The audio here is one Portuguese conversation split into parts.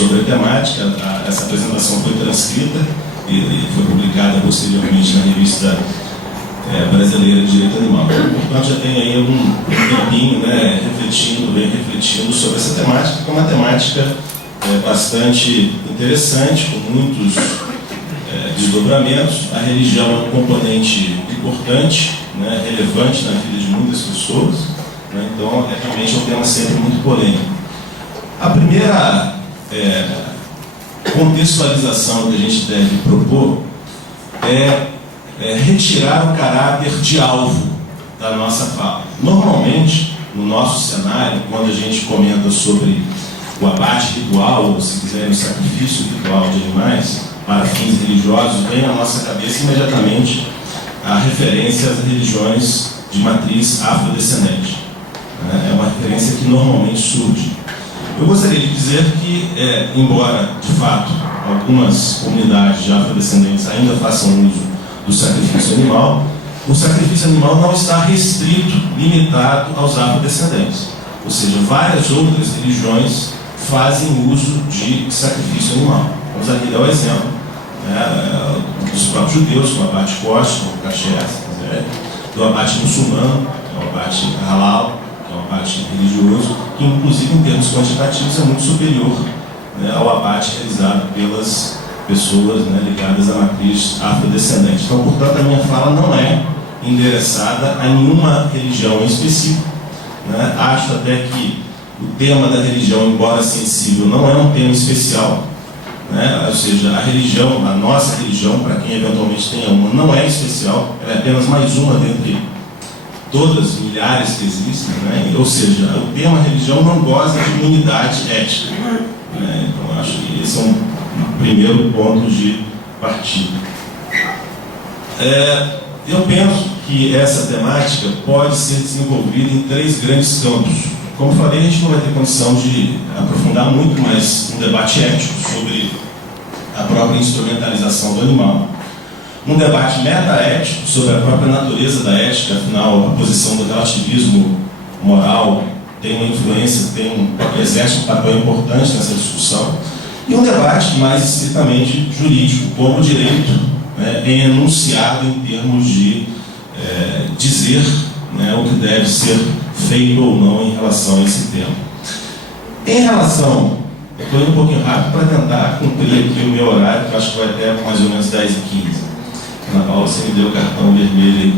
sobre a temática. Essa apresentação foi transcrita e foi publicada posteriormente na revista brasileira de Direito Animal. Portanto, já tem aí algum tempinho, né, refletindo sobre essa temática, que é uma temática bastante interessante, com muitos desdobramentos. A religião é um componente importante, né, relevante na vida de muitas pessoas, né, então realmente é um tema sempre muito polêmico. A primeira contextualização que a gente deve propor é retirar o caráter de alvo da nossa fala. Normalmente, no nosso cenário, quando a gente comenta sobre o abate ritual, ou se quiser, o sacrifício ritual de animais para fins religiosos, vem à nossa cabeça imediatamente a referência às religiões de matriz afrodescendente. É uma referência que normalmente surge. Eu gostaria de dizer que, embora, de fato, algumas comunidades de afrodescendentes ainda façam uso do sacrifício animal, o sacrifício animal não está restrito, limitado aos afrodescendentes. Ou seja, várias outras religiões fazem uso de sacrifício animal. Vamos aqui dar o exemplo dos próprios judeus, com o abate kosher, com o kasher, do abate muçulmano, que é o abate halal, que é o abate religioso, que inclusive em termos quantitativos é muito superior, né, ao abate realizado pelas pessoas, né, ligadas à matriz afrodescendente. Então, portanto, a minha fala não é endereçada a nenhuma religião em específico, né? Acho até que o tema da religião, embora sensível, não é um tema especial, né? Ou seja, a religião, a nossa religião, para quem eventualmente tenha uma, não é especial, ela é apenas mais uma dentre todas milhares que existem, né? Ou seja, o tema religião não goza de imunidade ética, né? Então, acho que esse é um primeiro ponto de partida. Eu penso que essa temática pode ser desenvolvida em 3 grandes campos. Como falei, a gente não vai ter condição de aprofundar muito, mas um debate ético sobre a própria instrumentalização do animal. Um debate metaético sobre a própria natureza da ética, afinal, a posição do relativismo moral tem uma influência, exerce um papel importante nessa discussão. E um debate mais estritamente jurídico, como o direito, né, é enunciado em termos de dizer, né, o que deve ser feito ou não em relação a esse tema. Em relação, eu estou indo um pouquinho rápido para tentar cumprir aqui o meu horário, que eu acho que vai até mais ou menos 10h15. Ana Paula, você me deu o cartão vermelho aí.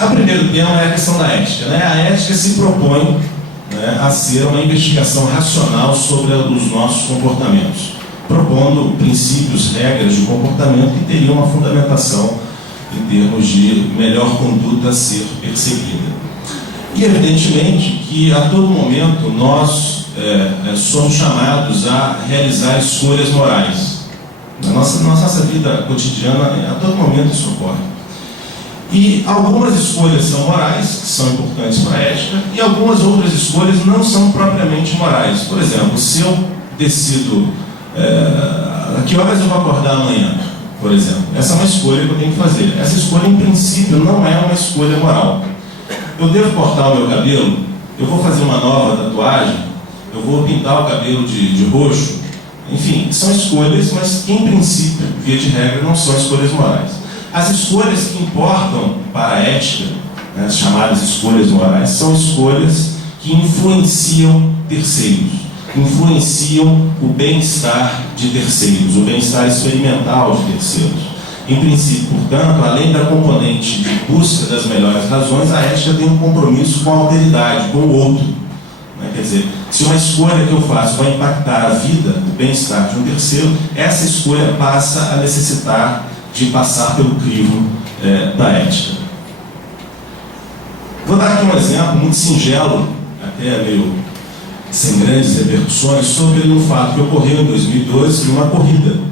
O primeiro tema é a questão da ética, né? A ética se propõe, né, a ser uma investigação racional sobre os nossos comportamentos, propondo princípios, regras de comportamento que teriam uma fundamentação em termos de melhor conduta a ser perseguida. E, evidentemente, que a todo momento nós somos chamados a realizar escolhas morais. Na nossa vida cotidiana, a todo momento isso ocorre. E algumas escolhas são morais, que são importantes para a ética, e algumas outras escolhas não são propriamente morais. Por exemplo, se eu decido a que horas eu vou acordar amanhã, por exemplo, essa é uma escolha que eu tenho que fazer. Essa escolha, em princípio, não é uma escolha moral. Eu devo cortar o meu cabelo? Eu vou fazer uma nova tatuagem? Eu vou pintar o cabelo de roxo? Enfim, são escolhas, mas que, em princípio, via de regra, não são escolhas morais. As escolhas que importam para a ética, né, as chamadas escolhas morais, são escolhas que influenciam terceiros, influenciam o bem-estar de terceiros, o bem-estar experimental de terceiros. Em princípio, portanto, além da componente de busca das melhores razões, a ética tem um compromisso com a alteridade, com o outro. Né? Quer dizer, se uma escolha que eu faço vai impactar a vida, o bem-estar de um terceiro, essa escolha passa a necessitar de passar pelo crivo da ética. Vou dar aqui um exemplo muito singelo, até meio sem grandes repercussões, sobre um fato que ocorreu em 2012 numa corrida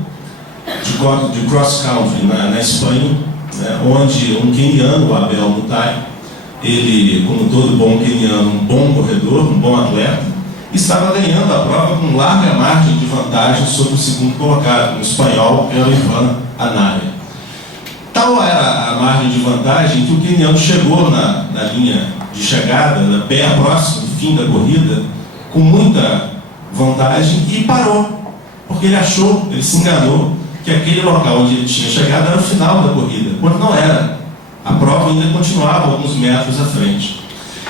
de cross-country na Espanha, né, onde um queniano, o Abel Mutai, ele, como todo bom queniano, um bom corredor, um bom atleta, estava ganhando a prova com larga margem de vantagem sobre o segundo colocado, o espanhol Ivan Anaya. Tal era a margem de vantagem que o queniano chegou na linha de chegada, pé próximo do fim da corrida, com muita vantagem e parou, porque ele achou, ele se enganou, que aquele local onde ele tinha chegado era o final da corrida, quando não era. A prova ainda continuava alguns metros à frente.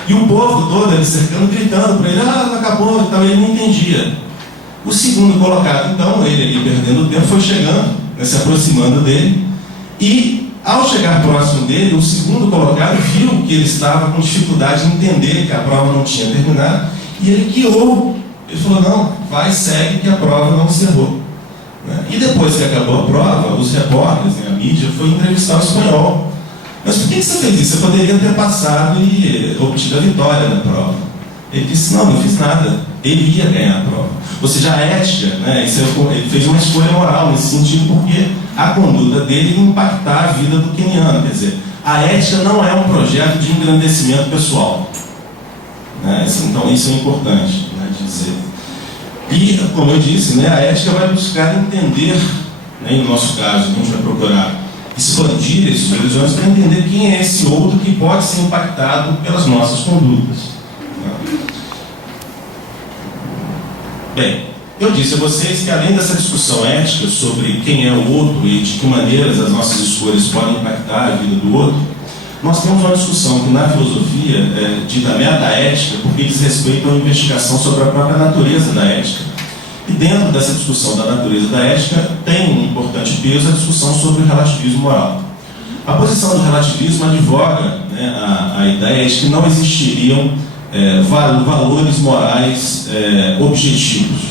E o povo todo, ele cercando, gritando para ele, não acabou, então ele não entendia. O segundo colocado, então, ele ali perdendo tempo, foi chegando, né, se aproximando dele, e ao chegar próximo dele, o segundo colocado viu que ele estava com dificuldade de entender que a prova não tinha terminado, e ele guiou. Ele falou, não, vai, segue, que a prova não encerrou. E depois que acabou a prova, os repórteres, a mídia, foi entrevistar o espanhol. Mas por que você fez isso? Você poderia ter passado e obtido a vitória na prova. Ele disse, não fiz nada. Ele ia ganhar a prova. Ou seja, a ética, né, ele fez uma escolha moral nesse sentido, porque a conduta dele ia impactar a vida do queniano. Quer dizer, a ética não é um projeto de engrandecimento pessoal. Né? Então, isso é importante, né, de dizer. E, como eu disse, né, a ética vai buscar entender, né, no nosso caso, a gente vai procurar expandir esses horizontes para entender quem é esse outro que pode ser impactado pelas nossas condutas. Né? Bem, eu disse a vocês que além dessa discussão ética sobre quem é o outro e de que maneiras as nossas escolhas podem impactar a vida do outro, nós temos uma discussão que na filosofia é dita meta-ética, porque diz respeito a uma investigação sobre a própria natureza da ética. E dentro dessa discussão da natureza da ética tem um importante peso a discussão sobre o relativismo moral. A posição do relativismo advoga, né, a ideia de que não existiriam valores morais objetivos.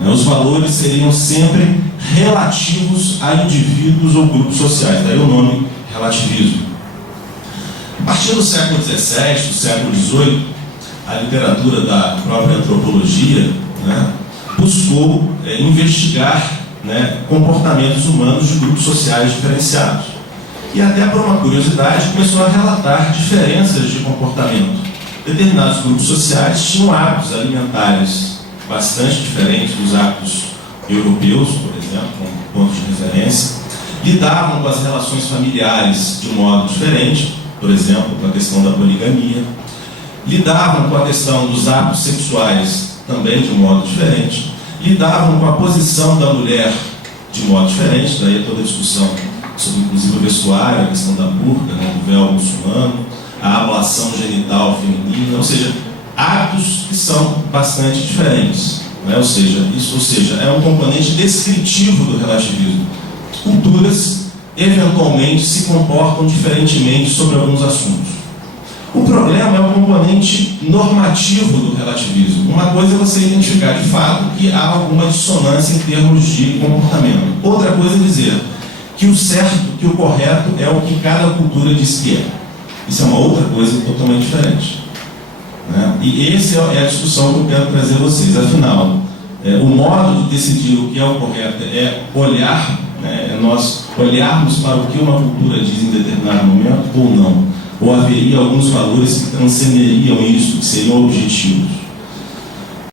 Né? Os valores seriam sempre relativos a indivíduos ou grupos sociais, daí o nome relativismo. A partir do século XVII, do século XVIII, a literatura da própria antropologia, né, buscou investigar, né, comportamentos humanos de grupos sociais diferenciados. E até por uma curiosidade começou a relatar diferenças de comportamento. Determinados grupos sociais tinham hábitos alimentares bastante diferentes dos hábitos europeus, por exemplo, como ponto de referência, lidavam com as relações familiares de um modo diferente, por exemplo, com a questão da poligamia, lidavam com a questão dos hábitos sexuais também de um modo diferente, lidavam com a posição da mulher de modo diferente, daí toda a discussão sobre inclusive o vestuário, a questão da burca, né, do véu muçulmano, a ablação genital feminina, ou seja, hábitos que são bastante diferentes, né? Ou seja, é um componente descritivo do relativismo. Culturas eventualmente se comportam diferentemente sobre alguns assuntos. O problema é o componente normativo do relativismo. Uma coisa é você identificar de fato que há alguma dissonância em termos de comportamento. Outra coisa é dizer que o certo, que o correto é o que cada cultura diz que é. Isso é uma outra coisa totalmente diferente. Né? E essa é a discussão que eu quero trazer a vocês. Afinal, o modo de decidir o que é o correto é olhar, né, é nós olharmos para o que uma cultura diz em determinado momento ou não. Ou haveria alguns valores que transcenderiam isso, que seriam objetivos.